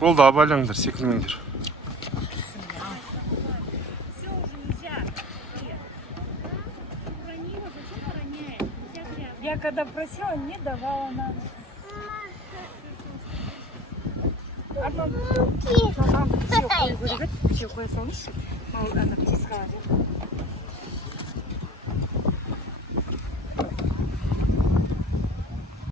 Болды, абайлаңдар, секілмеңдер. Все уже нельзя. Уронила, зачем уроняет? Нельзя грязно. Я когда просила, не давала нам. Анам все koy böyle bir şey koysanız. Al ana pis kalacak.